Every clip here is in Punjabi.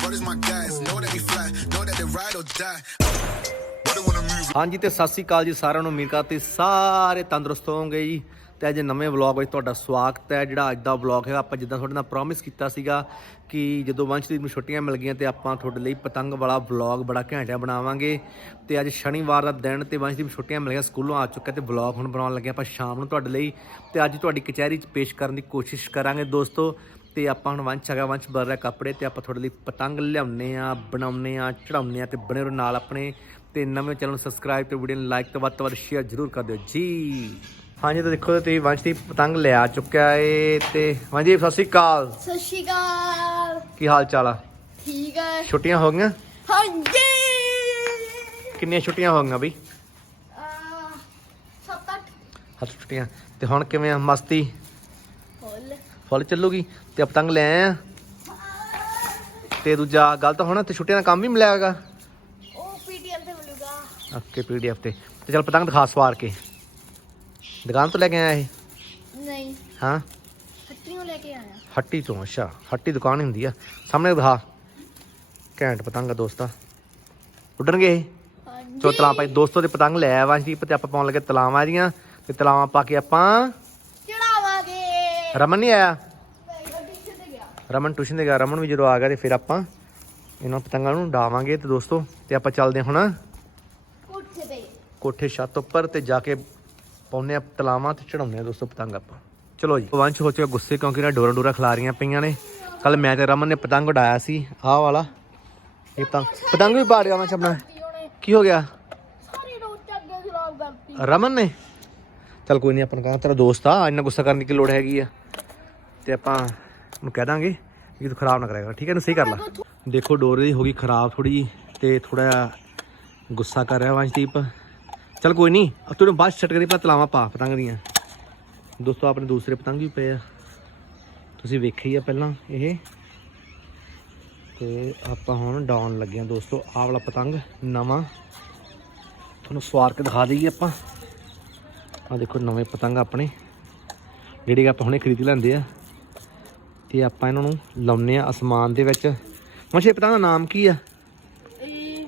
brothers my guys. Know that we fly, know that they ride or die. ਹਾਂਜੀ ਤੇ ਸਤਿ ਸ੍ਰੀ ਅਕਾਲ ਜੀ ਸਾਰਿਆਂ ਨੂੰ ਉਮੀਦ ਕਰਦਾ ਸਾਰੇ ਤੰਦਰੁਸਤ ਹੋਵੋਗੇ ਜੀ। ਤੇ ਅੱਜ ਨਵੇਂ ਵਲੌਗ ਵਿੱਚ ਤੁਹਾਡਾ ਸਵਾਗਤ ਹੈ ਜਿਹੜਾ ਅੱਜ ਦਾ ਵਲੌਗ ਹੈਗਾ। ਆਪਾਂ ਜਿੱਦਾਂ ਤੁਹਾਡੇ ਨਾਲ ਪ੍ਰੋਮਿਸ ਕੀਤਾ ਸੀਗਾ ਕਿ ਜਦੋਂ ਵੰਸ਼ਦੀਪ ਨੂੰ ਛੁੱਟੀਆਂ ਮਿਲ ਗਈਆਂ ਤੇ ਆਪਾਂ ਤੁਹਾਡੇ ਲਈ ਪਤੰਗ ਵਾਲਾ ਵਲੌਗ ਬੜਾ ਘੈਂਟਿਆ ਬਣਾਵਾਂਗੇ। ਤੇ ਅੱਜ ਸ਼ਨੀਵਾਰ ਦਾ ਦਿਨ ਤੇ ਵੰਸ਼ਦੀਪ ਨੂੰ ਛੁੱਟੀਆਂ ਮਿਲ ਗਈਆਂ ਸਕੂਲੋਂ ਆ ਚੁੱਕਾ ਤੇ ਵਲੌਗ ਹੁਣ ਬਣਾਉਣ ਲੱਗੇ ਆਪਾਂ ਸ਼ਾਮ ਨੂੰ ਤੁਹਾਡੇ ਲਈ। ਤੇ ਅੱਜ ਤੁਹਾਡੀ ਕਚਹਿਰੀ 'ਚ ਪੇਸ਼ ਕਰਨ ਦੀ ਕੋਸ਼ਿਸ਼ ਕਰਾਂਗੇ ਦੋਸਤੋ। ਤੇ ਆਪਾਂ ਹੁਣ ਵੰਸ਼ ਹੈਗਾ ਵੰਸ਼ ਬਰ ਰਿਹਾ ਕੱਪੜੇ ਤੇ ਆਪਾਂ ਤੁਹਾਡੇ ਲਈ ਪਤੰਗ ਲਿਆਉਨੇ ਆ ਬਣਾਉਨੇ ਆ ਚੜਾਉਨੇ ਆ ਤੇ ਬਣੇ ਰਹੋ ਨਾਲ ਆਪਣੇ ਤੇ ਨਵੇਂ ਚੈਨਲ ਨੂੰ ਸਬਸਕ੍ਰਾਈਬ ਤੇ ਵੀਡੀਓ ਨੂੰ ਲਾਈਕ ਤੇ ਵੱਧ ਤੋਂ ਵੱਧ ਸ਼ੇਅਰ ਜ਼ਰੂਰ ਕਰ ਦਿਓ। ਜੀ। ਹਾਂਜੀ ਤਾਂ ਦੇਖੋ ਤੇ ਵੰਸ਼ ਦੀ ਪਤੰਗ ਲਿਆ ਚੁੱਕਿਆ ਏ ਤੇ ਹਾਂਜੀ ਸਤਿ ਸ਼੍ਰੀ ਅਕਾਲ। ਸਤਿ ਸ਼੍ਰੀ ਅਕਾਲ। ਕੀ ਹਾਲ ਚਾਲ ਆ? ਠੀਕ ਹੈ ਛੁੱਟੀਆਂ ਹੋ ਗਈਆਂ? ਹਾਂਜੀ। ਕਿੰਨੀਆਂ ਛੁੱਟੀਆਂ ਹੋ ਗਈਆਂ ਬਈ? ਆ ਸੱਤ ਅੱਠ। ਹੱਥ ਛੁੱਟੀਆਂ। ਤੇ ਹੁਣ ਕਿਵੇਂ ਆ? ਮਸਤੀ? ਫੁੱਲ ਚੱਲੂਗੀ ਤੇ ਪਤੰਗ ਲੈ ਆਏ ਆ। ਤੇ ਦੂਜਾ ਗੱਲ ਤਾਂ ਹੁਣ ਤੇ ਛੁੱਟੀਆਂ ਦਾ ਕੰਮ ਵੀ ਮਿਲਿਆ ਹੈਗਾ। ਉਹ ਪੀਟੀਐਲ ਤੇ ਮਿਲੂਗਾ। ਓਕੇ ਪੀਡੀਐਫ ਤੇ। ਤੇ ਚਲ ਪਤੰਗ ਦਿਖਾ ਸਵਾਰ ਕੇ। ਦੁਕਾਨ ਤੋਂ ਲੈ ਕੇ ਆਇਆ ਇਹ? ਨਹੀਂ। ਹਾਂ? ਹੱਟੀਆਂ ਲੈ ਕੇ ਆਇਆ। ਹੱਟੀ ਤੋਂ ਅੱਛਾ। ਹੱਟੀ ਦੁਕਾਨ ਹੀ ਹੁੰਦੀ ਆ। ਸਾਹਮਣੇ ਦਿਖਾ। ਘੈਂਟ ਪਤੰਗ ਆ ਦੋਸਤਾ। ਉੱਡਣਗੇ ਇਹ? ਹਾਂਜੀ। ਚੋ ਤਲਾ ਭਾਈ ਦੋਸਤੋ ਦੇ ਪਤੰਗ ਲੈ ਆਵਾ ਸੀ ਤੇ ਆਪਾਂ ਪਾਉਣ ਲੱਗੇ ਤਲਾਵਾਂ ਜੀਆਂ ਤੇ ਤਲਾਵਾਂ ਪਾ ਕੇ ਆਪਾਂ ਚੜਾਵਾਂਗੇ। ਰਮਨ ਨਹੀਂ ਆਇਆ? ਤੇ ਰਮਨ ਟਿਊਸ਼ਨ ਤੇ ਗਿਆ ਰਮਨ ਵੀ ਜਦੋਂ ਆ ਗਿਆ ਤੇ ਫਿਰ ਆਪਾਂ ਇਹਨਾਂ ਪਤੰਗਾਂ ਨੂੰ ਡਾਵਾਂਗੇ ਤੇ ਦੋਸਤੋ ਤੇ ਆਪਾਂ ਚੱਲਦੇ ਹੁਣ ਕੋਠੇ ਤੇ। ਕੋਠੇ ਛੱਤ ਉੱਪਰ ਤੇ ਜਾ ਕੇ ਪਾਉਨੇ ਆ ਤਲਾਵਾਂ ਤੇ ਚੜਾਉਂਦੇ ਆ ਦੋਸਤੋ ਪਤੰਗ ਆਪਾਂ। ਚਲੋ ਜੀ ਵੰਸ਼ ਹੋ ਚੁੱਕਾ ਗੁੱਸੇ ਕਿਉਂਕਿ ਨਾ ਡੋਰਾ ਡੋਰਾ ਖਿਲਾ ਰਹੀਆਂ ਪਈਆਂ ਨੇ। ਕੱਲ ਮੈਂ ਤੇ ਰਮਨ ਨੇ ਪਤੰਗ ਉਡਾਇਆ ਸੀ ਆਹ ਵਾਲਾ। ਇਹ ਪਤੰਗ ਪਤੰਗ ਵੀ ਪਾੜ ਗਿਆ ਵੰਸ਼ ਆਪਣਾ ਕੀ ਹੋ ਗਿਆ? ਰਮਨ ਨੇ? ਚਲ ਕੋਈ ਨਹੀਂ ਆਪਾਂ ਨੂੰ ਕਹਾਂ ਤੇਰਾ ਦੋਸਤ ਆ ਇੰਨਾ ਗੁੱਸਾ ਕਰਨ ਦੀ ਕੀ ਲੋੜ ਹੈਗੀ ਆ। ਤੇ ਆਪਾਂ ਉਹਨੂੰ ਕਹਿ ਦਾਂਗੇ ਕਿ ਤੂੰ ਖਰਾਬ ਨਾ ਕਰਿਆ ਠੀਕ ਹੈ, ਇਹਨੂੰ ਸਹੀ ਕਰ ਲੈ। ਦੇਖੋ, ਡੋਰ ਦੀ ਹੋ ਗਈ ਖਰਾਬ ਥੋੜੀ ਜੀ ਤੇ ਥੋੜਾ ਗੁੱਸਾ ਕਰ ਰਿਹਾ ਵੰਸ਼ਦੀਪ। ਚਲ ਕੋਈ ਨਹੀਂ, ਅਬ ਤੂੰ ਬਾਅਦ ਛੱਟ ਕਰੀ ਪਾ ਤਲਾਵਾ ਪਾ ਪਤੰਗ ਦੀਆਂ। ਦੋਸਤੋ, ਆਪਣੇ ਦੂਸਰੇ ਪਤੰਗ ਵੀ ਪਏ ਆ। ਤੁਸੀਂ ਵੇਖੇ ਹੀ ਆ ਪਹਿਲਾਂ ਇਹ। ਤੇ ਆਪਾਂ ਹੁਣ ਡਾਉਣ ਲੱਗੇ ਆ ਦੋਸਤੋ, ਆਹ ਵਾਲਾ ਪਤੰਗ ਨਵਾਂ। ਤੁਹਾਨੂੰ ਸਵਾਰ ਕੇ ਦਿਖਾ ਦਈਏ ਆਪਾਂ। ਆ ਦੇਖੋ, ਨਵੇਂ ਪਤੰਗ ਆਪਣੇ। ਜਿਹੜੇ ਕਿ ਆਪਾਂ ਹੁਣੇ ਖਰੀਦ ਲੈਂਦੇ ਆ। ਤੇ ਆਪਾਂ ਇਹਨਾਂ ਨੂੰ ਲਾਉਨੇ ਆ ਅਸਮਾਨ ਦੇ ਵਿੱਚ। ਮਸ਼ੇ ਪਤੰਗ ਦਾ ਨਾਮ ਕੀ ਆ? ਇਹ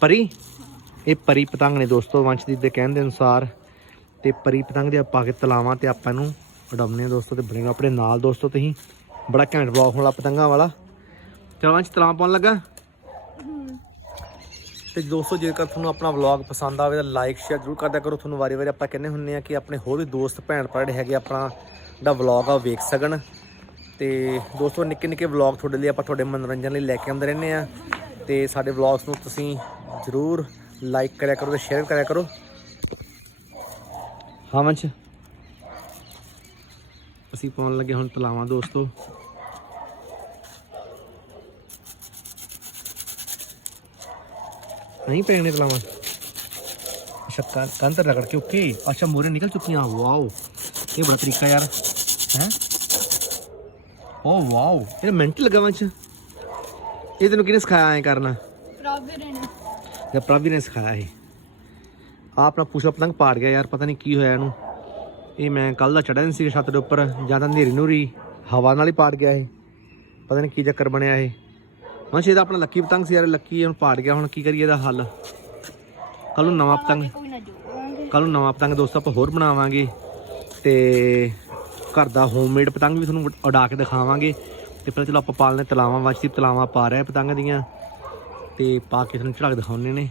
ਪਰੀ ਇਹ ਪਰੀ ਪਤੰਗ ਨੇ ਦੋਸਤੋ ਵੰਸ਼ਦੀਪ ਦੇ ਕਹਿਣ ਦੇ ਅਨੁਸਾਰ। ਤੇ ਪਰੀ ਪਤੰਗ ਦੇ ਆਪਾਂ ਕੇ ਤਲਾਵਾਂ ਤੇ ਆਪਾਂ ਇਹਨੂੰ ਉਡਾਉਂਦੇ ਆ ਦੋਸਤੋ ਤੇ ਬਣੇ ਰਹੋ ਆਪਣੇ ਨਾਲ। ਦੋਸਤੋ ਤੁਸੀਂ ਬੜਾ ਘੈਂਟ ਬਲੌਗ ਵਾਲਾ ਪਤੰਗਾਂ ਵਾਲਾ। ਚਲ ਵੰਸ਼ ਤਲਾਵਾਂ ਪਾਉਣ ਲੱਗਾ। ਤੇ ਦੋਸਤੋ ਜੇਕਰ ਤੁਹਾਨੂੰ ਆਪਣਾ ਵਲੌਗ ਪਸੰਦ ਆਵੇ ਤਾਂ ਲਾਈਕ ਸ਼ੇਅਰ ਜ਼ਰੂਰ ਕਰਦਿਆ ਕਰੋ। ਤੁਹਾਨੂੰ ਵਾਰੀ-ਵਾਰੀ ਆਪਾਂ ਕਹਿੰਦੇ ਹੁੰਨੇ ਆ ਕਿ ਆਪਣੇ ਹੋਰ ਵੀ ਦੋਸਤ ਭੈਣ ਭਰਾ ਹੈਗੇ ਆਪਣਾ ਜਿਹੜਾ ਵਲੌਗ ਆ, ਉਹ ਵੇਖ ਸਕਣ। ਤੇ ਦੋਸਤੋ ਨਿੱਕੇ ਨਿੱਕੇ ਵਲੌਗ ਤੁਹਾਡੇ ਲਈ ਆਪਾਂ ਤੁਹਾਡੇ ਮਨੋਰੰਜਨ ਲਈ ਲੈ ਕੇ ਆਉਂਦੇ ਰਹਿੰਦੇ ਆ। ਤੇ ਸਾਡੇ ਵਲੌਗਸ ਨੂੰ ਤੁਸੀਂ ਜ਼ਰੂਰ ਲਾਈਕ ਕਰਿਆ ਕਰੋ ਤੇ ਸ਼ੇਅਰ ਕਰਿਆ ਕਰੋ। ਹਾਂ, ਵੰਸ਼। ਅਸੀਂ ਪਾਉਣ ਲੱਗੇ ਹੁਣ ਤਲਾਵਾਂ, ਦੋਸਤੋ। ਨਹੀਂ ਪੈਣੇ ਤਲਾਵਾਂ। ਰਗੜ ਕੇ ਓਕੇ ਅੱਛਾ ਮੋਰੇ ਨਿਕਲ ਚੁੱਕੀਆਂ ਵਾਓ ਇਹ ਬੜਾ ਤਰੀਕਾ ਯਾਰ ਹੈ ਓ ਵਾਓ ਇਹ ਮਿੰਟ ਲੱਗਾ ਵੰਸ਼ ਇਹ ਤੈਨੂੰ ਕਿਹਨੇ ਸਿਖਾਇਆ ਐ ਕਰਨਾ ਪ੍ਰੋਬਰ ਨੇ ਜਾਂ ਪ੍ਰਭੀ ਨੇ ਸਿਖਾਇਆ ਇਹ ਆਹ ਆਪਣਾ ਪੂਛਾ ਪਤੰਗ ਪਾੜ ਗਿਆ ਯਾਰ ਪਤਾ ਨਹੀਂ ਕੀ ਹੋਇਆ ਇਹਨੂੰ ਇਹ ਮੈਂ ਕੱਲ ਦਾ ਚੜਿਆ ਨਹੀਂ ਸੀ ਛੱਤ ਦੇ ਉੱਪਰ ਜਾਂ ਤਾਂ ਹਨੇਰੀ ਨੂਰੀ ਹਵਾ ਨਾਲ ਹੀ ਪਾੜ ਗਿਆ ਇਹ ਪਤਾ ਨਹੀਂ ਕੀ ਚੱਕਰ ਬਣਿਆ ਇਹ ਵੰਸ਼ ਇਹਦਾ ਆਪਣਾ ਲੱਕੀ ਪਤੰਗ ਸੀ ਯਾਰ ਲੱਕੀ ਹੁਣ ਪਾੜ ਗਿਆ ਹੁਣ ਕੀ ਕਰੀਏ ਇਹਦਾ ਹੱਲ ਕੱਲ ਨੂੰ ਨਵਾਂ ਪਤੰਗ ਨਾ ਕੱਲ ਨੂੰ ਨਵਾਂ ਪਤੰਗ ਦੋਸਤੋ ਆਪਾਂ ਹੋਰ ਬਣਾਵਾਂਗੇ ਤੇ ਘਰ ਦਾ ਹੋਮਮੇਡ ਪਤੰਗ ਵੀ ਤੁਹਾਨੂੰ ਉਡਾ ਕੇ ਦਿਖਾਵਾਂਗੇ। ਤੇ ਪਹਿਲਾਂ ਚਲੋ ਆਪਾਂ ਪਾਲਨੇ ਤਲਾਵਾਂ ਵਾਚੀ ਤਲਾਵਾਂ ਪਾ ਰਹੇ ਪਤੰਗ ਦੀਆਂ। ਤੇ ਪਾ ਕੇ ਤੁਹਾਨੂੰ ਚੜਾ ਕੇ ਦਿਖਾਉਣੇ ਨੇ।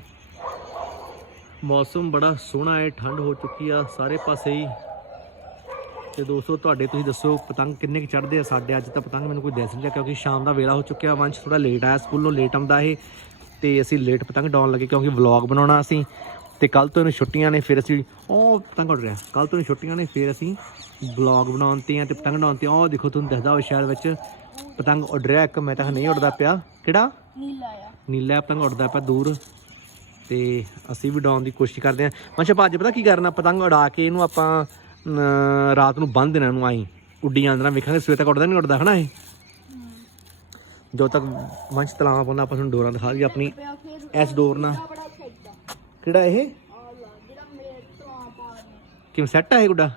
ਮੌਸਮ ਬੜਾ ਸੋਹਣਾ ਹੈ, ਠੰਡ ਹੋ ਚੁੱਕੀ ਆ ਸਾਰੇ ਪਾਸੇ ਹੀ। ਤੇ ਦੋਸਤੋ, ਤੁਹਾਡੇ ਤੁਸੀਂ ਦੱਸੋ ਪਤੰਗ ਕਿੰਨੇ ਕੁ ਚੜਦੇ ਆ? ਸਾਡੇ ਅੱਜ ਤਾਂ ਪਤੰਗ ਮੈਨੂੰ ਕੋਈ ਦੱਸ ਨਹੀਂ ਰਿਹਾ ਕਿਉਂਕਿ ਸ਼ਾਮ ਦਾ ਵੇਲਾ ਹੋ ਚੁੱਕਿਆ ਵੰਸ਼ ਥੋੜਾ ਲੇਟ ਆਇਆ, ਸਕੂਲੋਂ ਲੇਟ ਆਉਂਦਾ ਇਹ। ਤੇ ਅਸੀਂ ਲੇਟ ਪਤੰਗ ਡਾਉਣ ਲੱਗੇ, ਕਿਉਂਕਿ ਵਲੌਗ ਬਣਾਉਣਾ ਅਸੀਂ। ਤੇ ਕੱਲ ਤੋਂ ਇਹਨੂੰ ਛੁੱਟੀਆਂ ਨੇ ਫਿਰ ਅਸੀਂ ਉਹ ਪਤੰਗ ਉੱਡ ਰਿਹਾ। ਕੱਲ ਤੋਂ ਇਹਨੂੰ ਛੁੱਟੀਆਂ ਨੇ ਫਿਰ ਅਸੀਂ ਵਲੌਗ ਬਣਾਉਣ ਤੇ ਆ ਤੇ ਪਤੰਗ ਡਾਉਣ ਤੇ ਉਹ ਦੇਖੋ ਤੁਹਾਨੂੰ ਦਿਖਦਾ ਹੋਵੇ ਸ਼ਹਿਰ ਵਿੱਚ ਪਤੰਗ ਉੱਡ ਰਿਹਾ। ਇੱਕ ਮੈਂ ਤਾਂ ਨਹੀਂ ਉੱਡਦਾ ਪਿਆ। ਕਿਹੜਾ? ਨੀਲਾ ਆ। ਨੀਲਾ ਪਤੰਗ ਉੱਡਦਾ ਪਿਆ ਦੂਰ। ਤੇ ਅਸੀਂ ਵੀ ਡਾਉਣ ਦੀ ਕੋਸ਼ਿਸ਼ ਕਰਦੇ ਹਾਂ ਮਨਸ਼ਾ ਭਾਜ ਪਤਾ ਕੀ ਕਰਨਾ? ਪਤੰਗ ਉਡਾ ਕੇ ਇਹਨੂੰ ਆਪਾਂ ਰਾਤ ਨੂੰ ਬੰਨ ਦੇਣਾ ਇਹਨੂੰ ਆਈ ਉੱਡੀ ਜਾਂਦਾ ਵੇਖਾਂਗੇ ਸਵੇਰ ਤੱਕ ਉੱਡਦਾ ਨਹੀਂ ਉੱਡਦਾ ਹਨਾ ਇਹ? ਜਦੋਂ ਤੱਕ ਮੰਚ ਤਲਾਵਾ ਪਾਉਂਦਾ ਆਪਾਂ ਤੁਹਾਨੂੰ ਡੋਰਾਂ ਦਿਖਾ ਦਈਏ ਆਪਣੀ ਇਸ ਡੋਰ ਨਾਲ। ਕਿਹੜਾ ਇਹ? ਕਿਵੇਂ ਸੈੱਟ ਆ ਇਹ ਗੁੱਡਾ?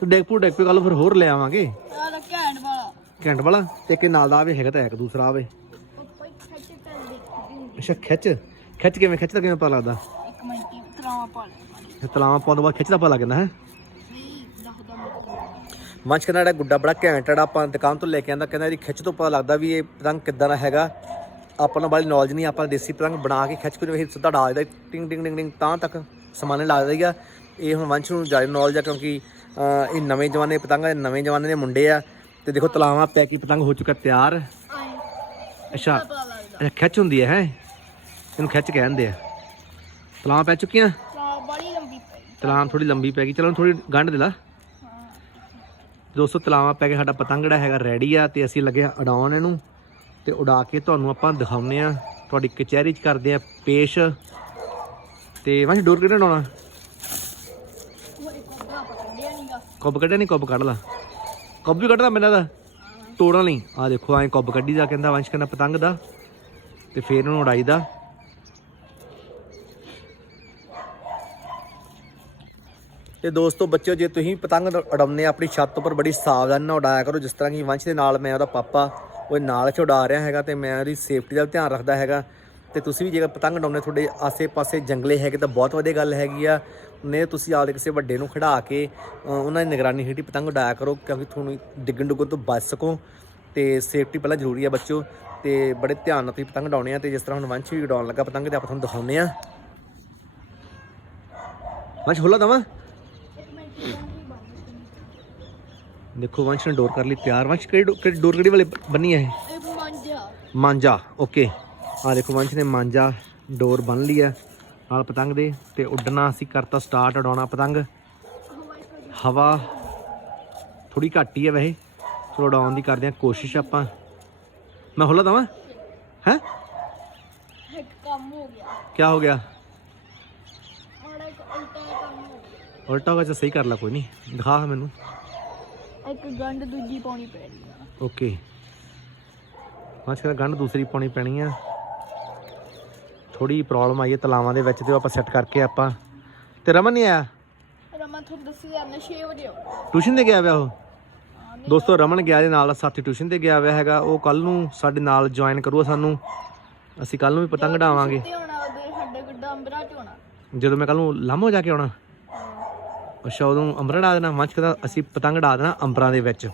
ਤੂੰ ਡੈਕ ਪੂ ਡੈਕ ਪੇ ਕੱਲ ਫਿਰ ਹੋਰ ਲੈ ਆਵਾਂਗੇ। ਆ ਘੈਂਟ ਵਾਲਾ। ਘੈਂਟ ਵਾਲਾ ਤੇ ਇੱਕ ਇਹ ਨਾਲ ਦਾ ਆਵੇ ਹੈਗਾ ਤਾਂ ਇੱਕ ਦੂਸਰਾ ਆਵੇ। ਉੱਪਰ ਖੱਚ ਕਰ ਦੇਖਦੀ ਅੱਛਾ, ਖਿੱਚ। ਖਿੱਚ ਕਿਵੇਂ, ਖਿੱਚ ਤਾਂ ਕਿਵੇਂ ਪਤਾ ਲੱਗਦਾ? ਇੱਕ ਮਿੰਟ ਹੀ ਪਾ ਲੈ ਤਲਾਵਾਂ ਪਾਉਣ ਤੋਂ ਬਾਅਦ ਖਿੱਚ ਦਾ ਪਤਾ ਲੱਗ ਜਾਂਦਾ ਹੈ? ਨਹੀਂ ਵੰਸ਼ ਕਹਿੰਦਾ ਜਿਹੜਾ ਗੁੱਡਾ ਬੜਾ ਘੈਂਟ ਜਿਹੜਾ ਆਪਾਂ ਦੁਕਾਨ ਤੋਂ ਲੈ ਕੇ ਆਂਦਾ ਕਹਿੰਦਾ ਇਹਦੀ ਖਿੱਚ ਤੋਂ ਪਤਾ ਲੱਗਦਾ ਵੀ ਇਹ ਪਤੰਗ ਕਿੱਦਾਂ ਦਾ ਹੈਗਾ। ਆਪਾਂ ਨੂੰ ਬਾਲੀ ਨੌਲੇਜ ਨਹੀਂ ਆਪਾਂ ਦੇਸੀ ਪਤੰਗ ਬਣਾ ਕੇ ਖਿੱਚ ਕੇ ਜਿਵੇਂ ਸਿੱਧਾ ਡਾ ਦਿੰਦਾ ਟਿੰਗ ਟਿੰਗ ਟਿੰਗ ਟਿੰਗ ਤਾਂ ਤੱਕ ਸਮਾਨੇ ਲਾ ਦਿੰਦਾ ਇਹ ਹੁਣ ਵੰਸ਼ ਨੂੰ ਜ਼ਿਆਦਾ ਨੌਲੇਜ ਆ ਕਿਉਂਕਿ ਇਹ ਨਵੇਂ ਜਮਾਨੇ ਪਤੰਗਾਂ ਦੇ ਨਵੇਂ ਜਮਾਨੇ ਦੇ ਮੁੰਡੇ ਆ। ਤੇ ਦੇਖੋ ਤਲਾਵਾਂ ਪੈ ਕੇ ਪਤੰਗ ਹੋ ਚੁੱਕਾ ਤਿਆਰ। ਅੱਛਾ ਖਿੱਚ ਹੁੰਦੀ ਹੈ ਹੈ? ਇਹਨੂੰ ਖਿੱਚ ਕਹਿੰਦੇ ਆ। ਤਲਾਵਾਂ ਪੈ ਚੁੱਕੀਆਂ? ਬੜੀ ਲੰਬੀ ਪਈ। ਥੋੜੀ ਲੰਬੀ ਪੈ ਗਈ। ਚਲੋ ਥੋੜੀ ਗੰਢ ਦੇ ਲਾ। ਦੋਸਤੋ ਤਲਾਵਾਂ ਪੈ ਕੇ ਸਾਡਾ ਪਤੰਗ ਜਿਹੜਾ ਹੈਗਾ ਰੈਡੀ ਆ ਤੇ ਅਸੀਂ ਲੱਗੇ ਆ ਉਡਾਉਣ ਇਹਨੂੰ। ਤੇ ਉਡਾ ਕੇ ਤੁਹਾਨੂੰ ਆਪਾਂ ਦਿਖਾਉਂਦੇ ਆ ਤੁਹਾਡੀ ਕਚਹਿਰੀ 'ਚ ਕਰਦੇ ਆ ਪੇਸ਼। ਤੇ ਵਾਂਝ ਡੋਰ ਕਿਹੜਾ ਉਡਾਉਣਾ ਉਹ ਕੁੱਬ ਕੱਢਿਆ ਨਹੀਂ ਕੁੱਬ ਕੱਢ ਲਾ। ਕੁੱਬ ਵੀ ਕੱਢਦਾ ਮੈਨਾਂ ਦਾ ਤੋੜਨ ਲਈ। ਆ ਦੇਖੋ, ਐਂ ਕੁੱਬ ਕੱਢੀ ਦਾ ਕਹਿੰਦਾ ਵੰਸ਼ ਕਹਿੰਦਾ ਪਤੰਗ ਦਾ। ਤੇ ਫੇਰ ਇਹਨੂੰ ਉਡਾਈਦਾ ਤੇ ਦੋਸਤੋ, ਬੱਚਿਓ, ਜੇ ਤੁਸੀਂ ਪਤੰਗ ਉਡਾਉਂਦੇ ਆ, ਆਪਣੀ ਛੱਤ ਉੱਪਰ ਬੜੀ ਸਾਵਧਾਨੀ ਨਾਲ ਉਡਾਇਆ ਕਰੋ, ਜਿਸ ਤਰ੍ਹਾਂ ਕਿ ਵੰਸ਼ ਦੇ ਨਾਲ ਮੈਂ ਉਹਦਾ ਪਾਪਾ ਉਹ ਨਾਲ ਚ ਉਡਾ ਰਿਹਾ ਹੈਗਾ ਤੇ ਮੈਂ ਉਹਦੀ ਸੇਫਟੀ ਦਾ ਵੀ ਧਿਆਨ ਰੱਖਦਾ ਹੈਗਾ। ਤੇ ਤੁਸੀਂ ਵੀ ਜੇਕਰ ਪਤੰਗ ਉਡਾਉਂਦੇ ਤੁਹਾਡੇ ਆਸੇ-ਪਾਸੇ ਜੰਗਲੇ ਹੈਗੇ ਤਾਂ ਬਹੁਤ ਵਧੀਆ ਗੱਲ ਹੈਗੀ ਆ। ਨੇ ਤੁਸੀਂ ਆਪਦੇ ਕਿਸੇ ਵੱਡੇ ਨੂੰ ਖੜਾ ਕੇ ਉਹਨਾਂ ਦੀ ਨਿਗਰਾਨੀ ਹੇਠੀ ਪਤੰਗ ਉਡਾਇਆ ਕਰੋ ਕਿਉਂਕਿ ਤੁਹਾਨੂੰ ਡਿੱਗਣ ਡੁੱਗਣ ਤੋਂ ਬਚ ਸਕੋ। ਤੇ ਸੇਫਟੀ ਪਹਿਲਾਂ ਜ਼ਰੂਰੀ ਆ ਬੱਚਿਓ। ਤੇ ਬੜੇ ਧਿਆਨ ਨਾਲ ਤੁਸੀਂ ਪਤੰਗ ਉਡਾਉਣੇ ਆ ਤੇ ਜਿਸ ਤਰ੍ਹਾਂ ਹੁਣ ਵੰਸ਼ ਵੀ ਉਡਾਉਣ ਲੱਗਾ ਪਤੰਗ ਤੇ ਆਪਾਂ ਤੁਹਾਨੂੰ ਦਿਖਾਉਂਦੇ ਆ। ਵੰਸ਼ ਹੁੱਲਾ ਦਵਾਂ ਇੱਕ ਮਿੰਟ ਹੀ ਬਣ ਦੇਖੋ ਵੰਸ਼ ਨੇ ਡੋਰ ਕਰ ਲਈ ਤਿਆਰ। ਵੰਸ਼ ਕਿਹੜੀ ਡੋ- ਕਿਹੜੀ ਡੋਰ ਕਿਹੜੀ ਵਾਲੇ ਬੰਨੀ ਹੈ ਇਹ? ਮੰਜਾ। ਮਾਂਜਾ ਓਕੇ। ਆ ਦੇਖੋ ਵੰਸ਼ ਨੇ ਮਾਂਜਾ ਡੋਰ ਬੰਨ ਲਈ ਆ। ਨਾਲ ਪਤੰਗ ਦੇ ਤੇ ਉੱਡਣਾ ਅਸੀਂ ਕਰਤਾ ਸਟਾਰਟ ਉਡਾਉਣਾ ਪਤੰਗ। ਹਵਾ ਥੋੜੀ ਘੱਟ ਹੀ ਹੈ ਵੈਸੇ। ਚਲੋ ਉਡਾਉਣ ਦੀ ਕਰਦੇ ਆ ਕੋਸ਼ਿਸ਼ ਆਪਾਂ। ਮੈਂ ਹੁੱਲਾ ਦਵਾਂ ਹੈ? ਇੱਕ ਕੰਮ ਹੋ ਗਿਆ। ਕੀ ਹੋ ਗਿਆ? ਮਾੜਾ ਇੱਕ ਉਲਟਾ ਕੰਮ ਹੋ ਗਿਆ। ਉਲਟਾ ਹੋ ਗਿਆ ਤਾਂ ਸਹੀ ਕਰ ਲਾ ਕੋਈ ਨਹੀਂ। ਦਿਖਾ ਮੈਨੂੰ। ਇੱਕ ਗੰਢ ਦੂਜੀ ਪਾਉਣੀ ਪੈਣੀ ਆ। ਓਕੇ। ਕਹਿੰਦਾ ਗੰਢ ਦੂਸਰੀ ਪਾਉਣੀ ਪੈਣੀ ਆ। ਥੋੜੀ ਪ੍ਰੋਬਲਮ ਆਈ ਹੈ ਤਲਾਵਾਂ ਦੇ ਵਿੱਚ ਤੇ ਉਹ ਆਪਾਂ ਸੈੱਟ ਕਰਕੇ ਆਪਾਂ ਤੇ ਰਮਨ ਨਹੀਂ ਆਇਆ? ਰਮਨ ਤੁਹਾਨੂੰ ਦੱਸੀ ਜਾਂਦਾ 6 ਵਜੇ ਆਉਣਾ। ਟਿਊਸ਼ਨ ਤੇ ਗਿਆ ਹੋਇਆ ਉਹ? ਹਾਂ, ਨਹੀਂ ਦੋਸਤੋ ਰਮਨ ਗਿਆ ਦੇ ਨਾਲ ਸਾਥੀ ਟਿਊਸ਼ਨ ਤੇ ਗਿਆ ਹੋਇਆ ਹੈਗਾ ਉਹ ਕੱਲ ਨੂੰ ਸਾਡੇ ਨਾਲ ਜੁਆਇਨ ਕਰੂਗਾ ਸਾਨੂੰ। ਅਸੀਂ ਕੱਲ ਨੂੰ ਵੀ ਪਤੰਗ ਉਡਾਵਾਂਗੇ। ਤੇ ਆਉਣਾ ਉਹਦੇ ਸਾਡੇ ਗੁੱਡਾ ਅੰਬਰਾ ਚ ਹੋਣਾ। ਜਦੋਂ ਮੈਂ ਕੱਲ ਨੂੰ ਲਾਮੋ ਜਾ ਕੇ ਆਉਣਾ। ਅੱਛਾ ਉਦੋਂ ਅੰਬਰਾਂ ਡਾ ਦੇਣਾ ਮੰਚ ਕਹਿੰਦਾ ਅਸੀਂ ਪਤੰਗ ਡਾ ਦੇਣਾ ਅੰਬਰਾਂ ਦੇ ਵਿੱਚ।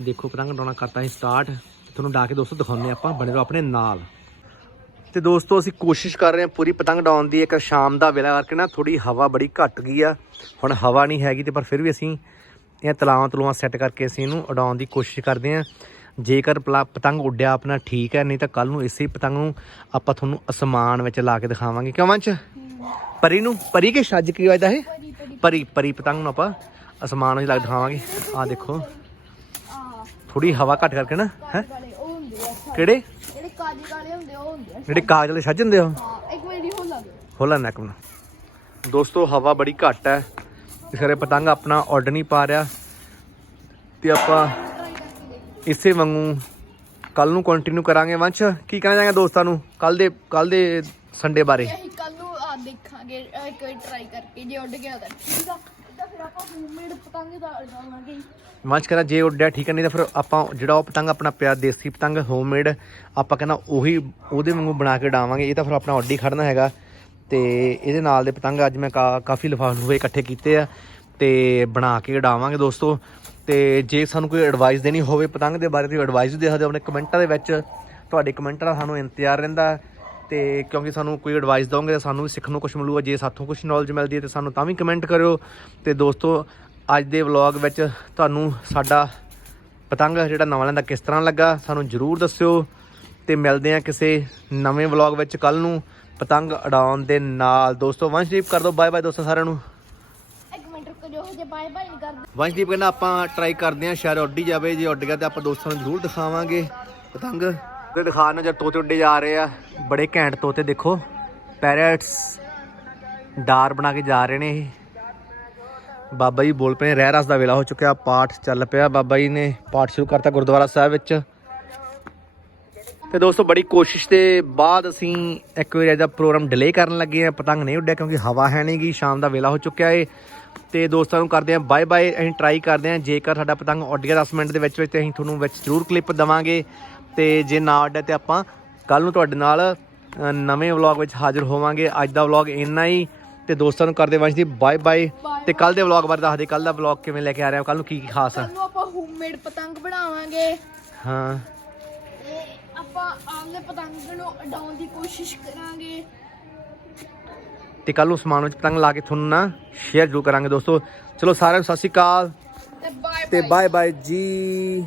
ਦੇਖੋ ਪਤੰਗ ਉਡਾਉਣਾ ਕਰਤਾ ਸੀ ਸਟਾਰਟ ਤੁਹਾਨੂੰ ਉਡਾ ਕੇ ਦੋਸਤੋ ਦਿਖਾਉਂਦੇ ਆਪਾਂ, ਬਣੇ ਰਹੋ ਆਪਣੇ ਨਾਲ। ਤੇ ਦੋਸਤੋ, ਅਸੀਂ ਕੋਸ਼ਿਸ਼ ਕਰ ਰਹੇ ਹਾਂ ਪੂਰੀ ਪਤੰਗ ਉਡਾਉਣ ਦੀ, ਇੱਕ ਸ਼ਾਮ ਦਾ ਵੇਲਾ ਕਰਕੇ ਨਾ ਥੋੜੀ ਹਵਾ ਬੜੀ ਘੱਟ ਗਈ ਆ। ਹੁਣ ਹਵਾ ਨਹੀਂ ਹੈਗੀ ਤੇ ਪਰ ਫਿਰ ਵੀ ਅਸੀਂ ਇਹ ਤਲਾਵਾਂ ਤਲੂਆਂ ਸੈੱਟ ਕਰਕੇ ਅਸੀਂ ਇਹਨੂੰ ਉਡਾਉਣ ਦੀ ਕੋਸ਼ਿਸ਼ ਕਰਦੇ ਹਾਂ। ਜੇਕਰ ਪਲਾ- ਪਤੰਗ ਉੱਡਿਆ ਆਪਣਾ ਠੀਕ ਹੈ, ਨਹੀਂ ਤਾਂ ਕੱਲ ਨੂੰ ਇਸੇ ਪਤੰਗ ਨੂੰ ਆਪਾਂ ਤੁਹਾਨੂੰ ਅਸਮਾਨ ਵਿੱਚ ਲਾ ਕੇ ਦਿਖਾਵਾਂਗੇ। ਕਿਉਂ ਮੰਚ ਪਰੀ ਨੂੰ ਪਰੀ ਕੇ ਛੱਜ ਕੀ ਵਜਦਾ ਹੈ ਪਰੀ ਪਰੀ ਪਤੰਗ ਨੂੰ ਆਪਾਂ ਅਸਮਾਨ ਵਿੱਚ ਲਾ ਕੇ ਦਿਖਾਵਾਂਗੇ। ਆਹ ਦੇਖੋ। ਆ ਥੋੜੀ ਹਵਾ ਘੱਟ ਕਰਕੇ ਨਾ ਹੈ? ਉਹ ਆ। ਕਿਹੜੇ? ਜਿਹੜੇ ਕਾਜੀ ਵਾਲੇ ਹੁੰਦੇ ਆ, ਉਹ ਹੁੰਦੇ ਆ ਜਿਹੜੇ ਕਾਗਜ਼ ਵਾਲੇ ਛੱਜ ਹੁੰਦੇ ਹੋ ਹਾਂ ਇੱਕ ਵਾਰੀ ਹੋ ਲੱਗ ਖੋਲਾ ਨੈਕ ਨੂੰ ਦੋਸਤੋ ਹਵਾ ਬੜੀ ਘੱਟ ਹੈ। ਇਸ ਕਰਕੇ ਪਤੰਗ ਆਪਣਾ ਆਰਡਰ ਨਹੀਂ ਪਾ ਰਿਹਾ। ਤੇ ਆਪਾਂ ਇਸੇ ਵਾਂਗੂ ਕੱਲ ਨੂੰ ਕੰਟੀਨਿਊ ਕਰਾਂਗੇ ਵੰਸ਼। ਕੀ ਕਹਿਣਾ ਚਾਹਾਂਗੇ ਦੋਸਤਾਂ ਨੂੰ? ਕੱਲ ਦੇ ਕੱਲ ਦੇ ਸੰਡੇ ਬਾਰੇ। ਅਸੀਂ ਕੱਲ ਇੱਕ ਵਾਰੀ ਟਰਾਈ ਕਰਕੇ, ਜੇ ਉੱਡ ਗਿਆ ਤਾਂ ਠੀਕ ਆ। ਤਾਂ ਫਿਰ ਆਪਾਂ ਹੋਮਮੇਡ ਪਤੰਗ ਦਾ ਉਡਾਵਾਂਗੇ। ਵੰਸ਼ ਕਹਿੰਦਾ ਜੇ ਉੱਡਿਆ ਠੀਕ ਹੈ ਨਹੀਂ ਤਾਂ ਫਿਰ ਆਪਾਂ ਜਿਹੜਾ ਉਹ ਪਤੰਗ ਆਪਣਾ ਪਿਆ ਦੇਸੀ ਪਤੰਗ ਹੋਮਮੇਡ ਆਪਾਂ ਕਹਿੰਦਾ ਉਹੀ, ਉਹਦੇ ਵਾਂਗੂ ਬਣਾ ਕੇ ਉਡਾਵਾਂਗੇ। ਇਹ ਤਾਂ ਫਿਰ ਆਪਣਾ ਉੱਡੀ ਖੜਨਾ ਹੈਗਾ। ਤੇ ਇਹਦੇ ਨਾਲ ਦੇ ਪਤੰਗ ਅੱਜ ਮੈਂ ਕਾ- ਕਾਫੀ ਲਿਫਾਫੇ ਇਕੱਠੇ ਕੀਤੇ ਆ। ਤੇ ਬਣਾ ਕੇ ਉਡਾਵਾਂਗੇ ਦੋਸਤੋ। ਤੇ ਜੇ ਸਾਨੂੰ ਕੋਈ ਐਡਵਾਈਸ ਦੇਣੀ ਹੋਵੇ ਪਤੰਗ ਦੇ ਬਾਰੇ, ਤੁਸੀਂ ਐਡਵਾਈਸ ਦੇ ਸਕਦੇ ਹੋ ਆਪਣੇ ਕਮੈਂਟਾਂ ਦੇ ਵਿੱਚ। ਤੁਹਾਡੇ ਕਮੈਂਟਾਂ ਦਾ ਸਾਨੂੰ ਇੰਤਜ਼ਾਰ ਰਹਿੰਦਾ। ਤੇ ਕਿਉਂਕਿ ਸਾਨੂੰ ਕੋਈ ਐਡਵਾਈਸ ਦੋਗੇ ਤਾਂ ਸਾਨੂੰ ਵੀ ਸਿੱਖਣ ਨੂੰ ਕੁਝ ਮਿਲੂਗਾ ਜੇ ਸਾਥੋਂ ਕੁਝ ਨੌਲੇਜ ਮਿਲਦੀ ਹੈ ਤੇ ਸਾਨੂੰ ਤਾਂ ਵੀ ਕਮੈਂਟ ਕਰਿਓ। ਤੇ ਦੋਸਤੋ ਅੱਜ ਦੇ ਵਲੌਗ ਵਿੱਚ ਤੁਹਾਨੂੰ ਸਾਡਾ ਪਤੰਗ ਜਿਹੜਾ ਨਵਾਂ ਲੈਂਦਾ ਕਿਸ ਤਰ੍ਹਾਂ ਲੱਗਾ ਸਾਨੂੰ ਜਰੂਰ ਦੱਸਿਓ। ਤੇ ਮਿਲਦੇ ਆ ਕਿਸੇ ਨਵੇਂ ਵਲੌਗ ਵਿੱਚ ਕੱਲ ਨੂੰ ਪਤੰਗ ਉਡਾਉਣ ਦੇ ਨਾਲ। ਦੋਸਤੋ ਵੰਸ਼ਦੀਪ ਕਰ ਦਿਓ। ਬਾਏ ਬਾਏ ਦੋਸਤੋ ਸਾਰਿਆਂ ਨੂੰ। ਇੱਕ ਮਿੰਟ ਰੁਕੋ ਜੋ ਜੇ ਬਾਏ ਬਾਏ ਨਹੀਂ ਕਰਦੇ। ਵੰਸ਼ਦੀਪ ਕਹਿੰਦਾ ਆਪਾਂ ਟਰਾਈ ਕਰਦੇ ਆ ਸ਼ਾਇਦ ਉੱਡ ਹੀ ਜਾਵੇ। ਜੇ ਉੱਡ ਗਿਆ ਤੇ ਆਪਾਂ ਦੋਸਤਾਂ ਨੂੰ ਜ਼ਰੂਰ ਦਿਖਾਵਾਂਗੇ ਪਤੰਗ। ਤੇ ਦਿਖਾਣ ਜਦ ਤੋਤੇ ਉੱਡੇ ਜਾ ਰਹੇ ਆ। ਬੜੇ ਘੈਂਟ ਤੋਤੇ ਦੇਖੋ। ਪੈਰਟਸ ਡਾਰ ਬਣਾ ਕੇ ਜਾ ਰਹੇ ਨੇ ਇਹ। ਬਾਬਾ ਜੀ ਬੋਲ ਪਏ ਰਹਿ ਰਸ ਦਾ ਵੇਲਾ ਹੋ ਚੁੱਕਿਆ, ਪਾਠ ਚੱਲ ਪਿਆ। ਬਾਬਾ ਜੀ ਨੇ ਪਾਠ ਸ਼ੁਰੂ ਕਰਤਾ ਗੁਰਦੁਆਰਾ ਸਾਹਿਬ ਵਿੱਚ। ਤੇ ਦੋਸਤੋ, ਬੜੀ ਕੋਸ਼ਿਸ਼ ਦੇ ਬਾਅਦ ਅਸੀਂ ਇੱਕ ਵਾਰ ਇਹਦਾ ਪ੍ਰੋਗਰਾਮ ਡਿਲੇ ਕਰਨ ਲੱਗੇ ਆ ਪਤੰਗ ਨਹੀਂ ਉੱਡਿਆ ਕਿਉਂਕਿ ਹਵਾ ਹੈ ਨਹੀਂਗੀ ਸ਼ਾਮ ਦਾ ਵੇਲਾ ਹੋ ਚੁੱਕਿਆ ਏ। ਤੇ ਦੋਸਤਾਂ ਨੂੰ ਕਰਦੇ ਆਂ ਬਾਏ ਬਾਏ ਅਸੀਂ ਟਰਾਈ ਕਰਦੇ ਆਂ ਜੇਕਰ ਸਾਡਾ ਪਤੰਗ ਉੱਡ ਗਿਆ 10 ਮਿੰਟ ਦੇ ਵਿੱਚ ਵਿੱਚ, ਤੇ ਅਸੀਂ ਤੁਹਾਨੂੰ ਵਿੱਚ ਜ਼ਰੂਰ ਕਲਿੱਪ ਦਵਾਂਗੇ। ਤੇ ਜੇ ਨਾ ਉੱਡਿਆ ਤੇ ਆਪਾਂ ਕੱਲ ਨੂੰ ਤੁਹਾਡੇ ਨਾਲ ਨਵੇਂ ਵਲੌਗ ਵਿੱਚ ਹਾਜ਼ਰ ਹੋਵਾਂਗੇ। ਅੱਜ ਦਾ ਵਲੌਗ ਇੰਨਾ ਹੀ। ਤੇ ਦੋਸਤਾਂ ਨੂੰ ਕਰਦੇ ਵੰਸ਼ ਦੀ ਬਾਏ ਬਾਏ ਤੇ ਕੱਲ ਦੇ ਵਲੌਗ ਬਾਰੇ ਦੱਸਦੇ ਕੱਲ ਦਾ ਵਲੌਗ ਕਿਵੇਂ ਲੈ ਕੇ ਆ ਰਹੇ ਹਾਂ? ਕੱਲ ਨੂੰ ਕੀ ਕੀ ਖਾਸ ਆ? ਕੱਲ ਨੂੰ ਆਪਾਂ ਹੋਮਮੇਡ ਪਤੰਗ ਬਣਾਵਾਂਗੇ। ਹਾਂ। ਆਪਾਂ ਆਪਦੇ ਪਤੰਗ ਨੂੰ ਉਡਾਉਣ ਦੀ ਕੋਸ਼ਿਸ਼ ਕਰਾਂਗੇ। ਤੇ ਕੱਲ ਨੂੰ ਸਮਾਨ ਵਿੱਚ ਪਤੰਗ ਲਾ ਕੇ ਤੁਹਾਨੂੰ ਨਾ ਸ਼ੇਅਰ ਜ਼ਰੂਰ ਕਰਾਂਗੇ ਦੋਸਤੋ। ਚਲੋ ਸਾਰਿਆਂ ਨੂੰ ਸਤਿ ਸ਼੍ਰੀ ਅਕਾਲ। ਤੇ ਬਾਏ ਬਾਏ ਜੀ।